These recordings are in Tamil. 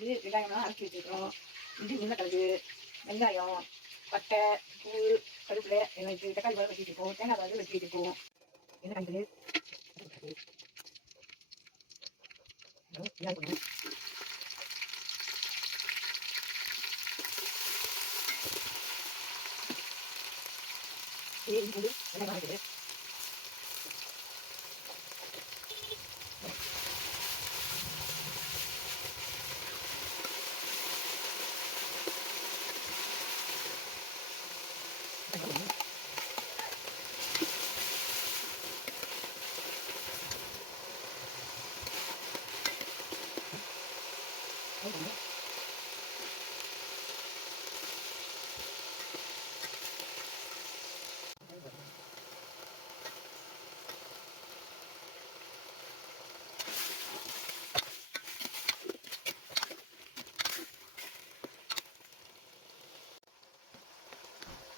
வந்து வெங்காயம்லாம் அரைச்சி வச்சுருக்கோம். இஞ்சி உருளைக்கிழங்கு, வெங்காயம், பட்டை, பூ, கருவேப்பிலை எங்களுக்கு தக்காளி பழம் வெட்டி வச்சுருக்கோம். தேங்காய் பழம் வெட்டி வச்சுருக்கோம். என்ன காய்கறி இதான் பண்ணுவோம். பூண்டு வெங்காயம் இருக்குது.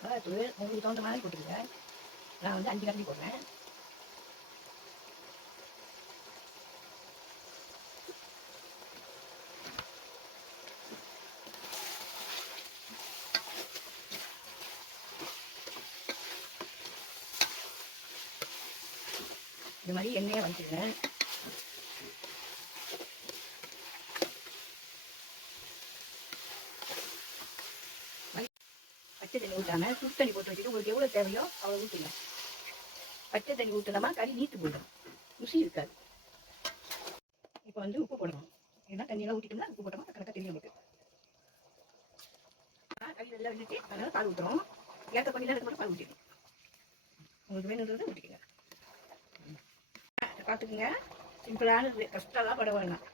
மிளகாத்தூள் உங்களுக்கு தகுந்த மாதிரி போட்டுருங்க. நான் வந்து 5 கரண்டி போடுறேன். இந்த மாதிரி எண்ணெயை வச்சுக்கிறேன். பச்சை தண்ணி ஊற்றாமல் சுடு தண்ணி போட்டு வச்சுட்டு உங்களுக்கு எவ்வளோ தேவையோ அவ்வளோ ஊற்றுங்க. பச்சை தண்ணி ஊற்றினோமா கறி நீத்து போயிடும், ருசி இருக்காது. இப்போ வந்து உப்பு போடணும். ஏன்னா தண்ணியெல்லாம் ஊற்றிட்டோம்னா உப்பு போட்டோமா கரெக்டாக தெரியும் நமக்கு. கறி நல்லா வந்துச்சு, அதனால பால் ஊற்றுறோம். ஏற்ற பண்ணிலாம் இருக்க பால் ஊற்றிடும். உங்களுக்கு வேணுன்றதை ஊற்றிக்கங்க. பார்த்துக்குங்க, சிம்பிளானது, கஷ்டம்லாம் பட வேணாம்.